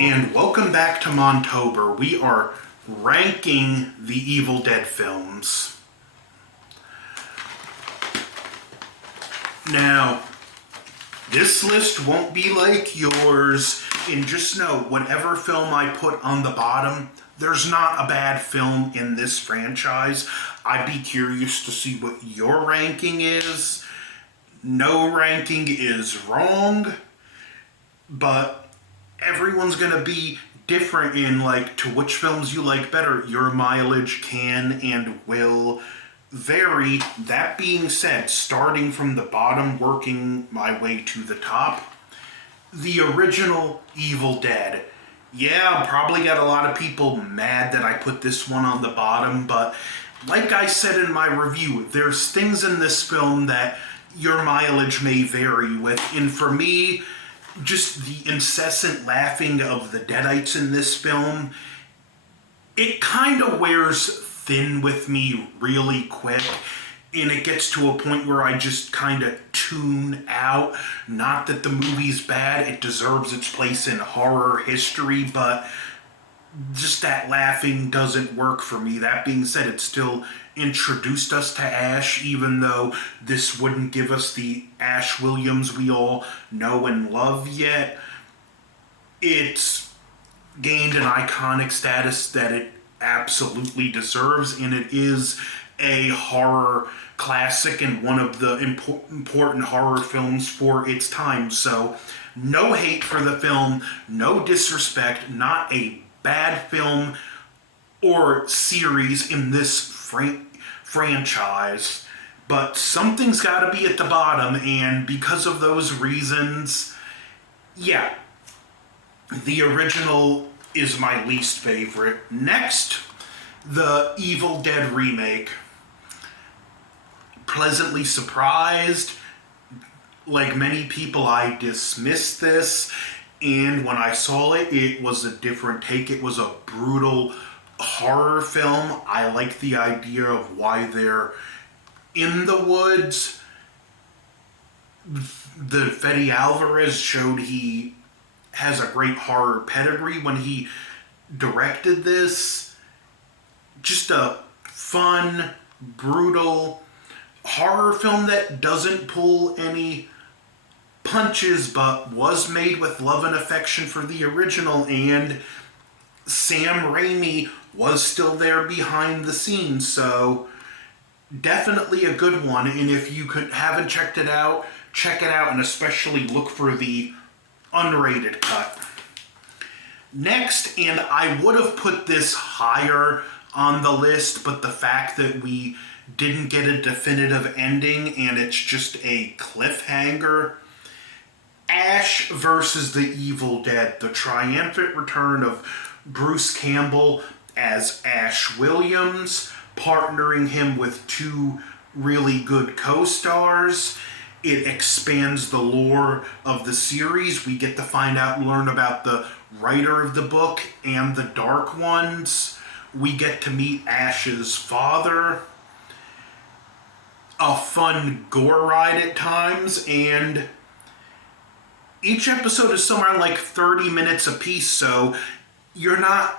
And welcome back to MONTOBER. We are ranking the Evil Dead films. Now, this list won't be like yours, and just know, whatever film I put on the bottom, there's not a bad film in this franchise. I'd be curious to see what your ranking is. No ranking is wrong, but everyone's going to be different in to which films you like better. Your mileage can and will vary. That being said, starting from the bottom, working my way to the top, the original Evil Dead. Yeah, probably got a lot of people mad that I put this one on the bottom, but like I said in my review, there's things in this film that your mileage may vary with, and for me, just the incessant laughing of the Deadites in this film, it kind of wears thin with me really quick, and it gets to a point where I just kind of tune out. Not that the movie's bad, it deserves its place in horror history, but just that laughing doesn't work for me. That being said, it still introduced us to Ash, even though this wouldn't give us the Ash Williams we all know and love yet. It's gained an iconic status that it absolutely deserves, and it is a horror classic and one of the important horror films for its time. So, no hate for the film, no disrespect, not a bad film or series in this franchise, but something's got to be at the bottom, and because of those reasons, yeah, the original is my least favorite. Next, the Evil Dead remake. Pleasantly surprised. Like many people, I dismissed this, and when I saw it, it was a different take. It was a brutal horror film. I like the idea of why they're in the woods. The Fede Alvarez showed he has a great horror pedigree when he directed this. Just a fun, brutal horror film that doesn't pull any punches, but was made with love and affection for the original, and Sam Raimi was still there behind the scenes, so definitely a good one. And if you haven't checked it out, check it out, and especially look for the unrated cut. Next, and I would have put this higher on the list, but the fact that we didn't get a definitive ending and it's just a cliffhanger, Ash versus the Evil Dead, the triumphant return of Bruce Campbell as Ash Williams, partnering him with two really good co-stars. It expands the lore of the series. We get to find out and learn about the writer of the book and the Dark Ones. We get to meet Ash's father. A fun gore ride at times, and each episode is somewhere around 30 minutes apiece, so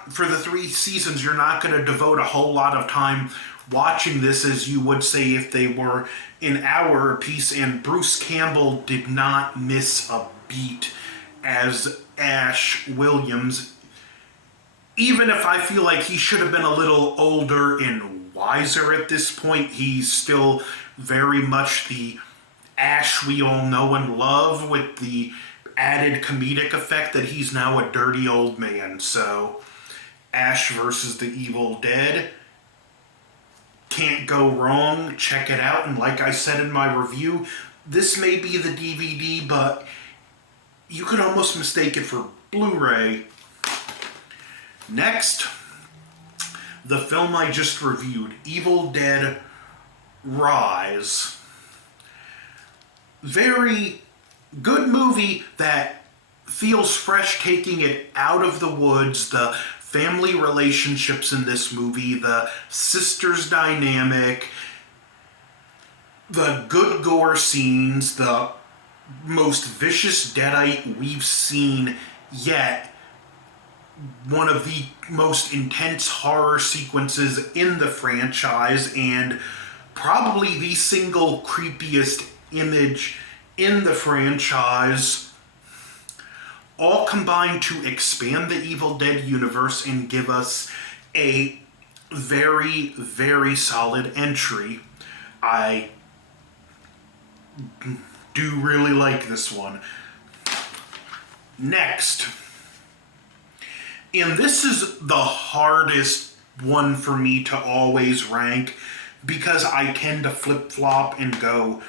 for the 3 seasons, you're not going to devote a whole lot of time watching this as you would say if they were an hour apiece, and Bruce Campbell did not miss a beat as Ash Williams. Even if I feel like he should have been a little older and wiser at this point, he's still very much the Ash we all know and love, with the added comedic effect that he's now a dirty old man. So, Ash versus the Evil Dead. Can't go wrong. Check it out. And like I said in my review, this may be the DVD, but you could almost mistake it for Blu-ray. Next, the film I just reviewed, Evil Dead Rise. Very good movie that feels fresh, taking it out of the woods. The family relationships in this movie, the sisters dynamic, the good gore scenes, the most vicious Deadite we've seen yet. one of the most intense horror sequences in the franchise, and probably the single creepiest image in the franchise, all combined to expand the Evil Dead universe and give us a very, very solid entry. I do really like this one. Next, and this is the hardest one for me to always rank because I tend to flip-flop and go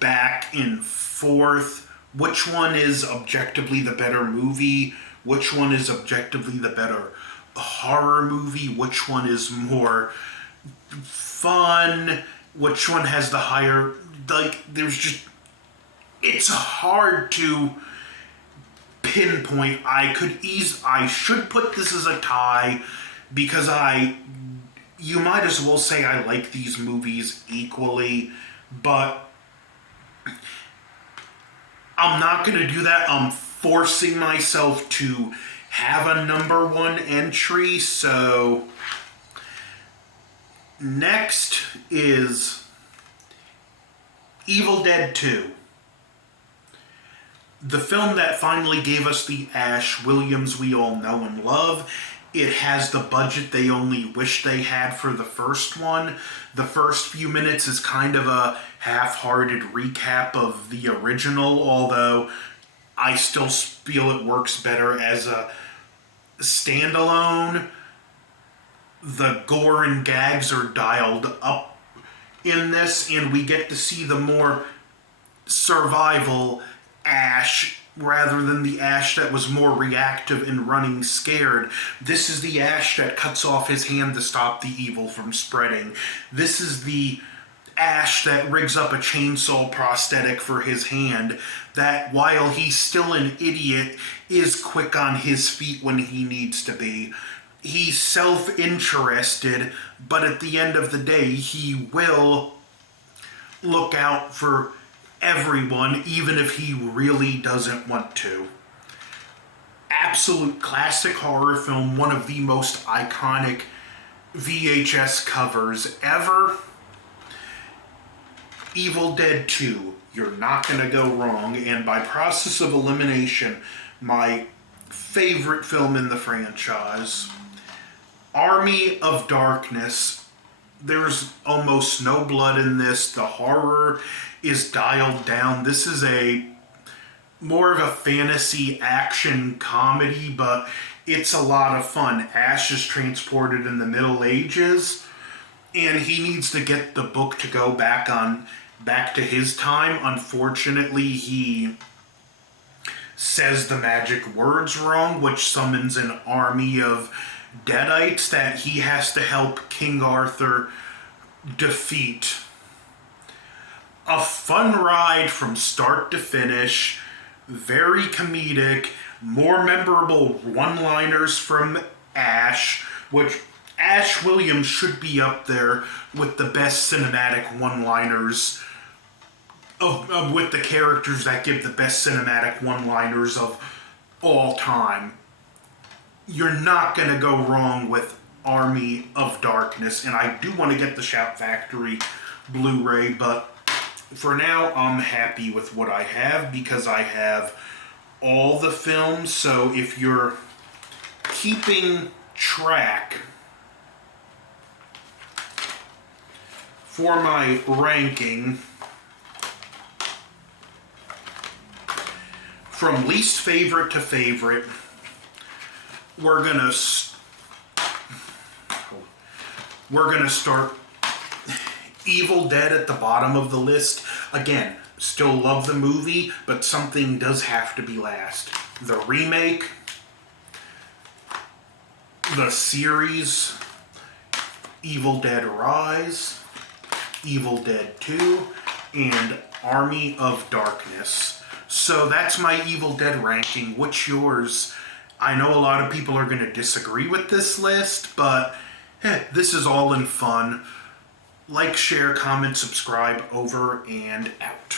back and forth. Which one is objectively the better movie? Which one is objectively the better horror movie? Which one is more fun? Which one has the higher... Like, there's just... It's hard to pinpoint. I should put this as a tie because you might as well say I like these movies equally, but I'm not going to do that. I'm forcing myself to have a number one entry. So next is Evil Dead 2. The film that finally gave us the Ash Williams we all know and love. It has the budget they only wish they had for the first one. The first few minutes is kind of a half-hearted recap of the original, although I still feel it works better as a standalone. The gore and gags are dialed up in this, and we get to see the more survival Ash rather than the Ash that was more reactive and running scared. This is the Ash that cuts off his hand to stop the evil from spreading. This is the Ash that rigs up a chainsaw prosthetic for his hand, that while he's still an idiot, is quick on his feet when he needs to be. He's self-interested, but at the end of the day, he will look out for everyone, even if he really doesn't want to. Absolute classic horror film, one of the most iconic VHS covers ever. Evil Dead 2, you're not going to go wrong, and by process of elimination, my favorite film in the franchise. Army of Darkness, there's almost no blood in this. The horror is dialed down. This is more of a fantasy action comedy, but it's a lot of fun. Ash is transported in the Middle Ages, and he needs to get the book to go back to his time. Unfortunately, he says the magic words wrong, which summons an army of Deadites that he has to help King Arthur defeat. A fun ride from start to finish, very comedic, more memorable one-liners from Ash, which Ash Williams should be up there with the best cinematic one-liners, with the characters that give the best cinematic one-liners of all time. You're not going to go wrong with Army of Darkness, and I do want to get the Shout Factory Blu-ray, but for now, I'm happy with what I have because I have all the films. So if you're keeping track for my ranking from least favorite to favorite, we're gonna start Evil Dead at the bottom of the list. Again, still love the movie, but something does have to be last. The remake, the series, Evil Dead Rise, Evil Dead 2, and Army of Darkness. So that's my Evil Dead ranking. What's yours? I know a lot of people are going to disagree with this list, but this is all in fun. Like, share, comment, subscribe, over and out.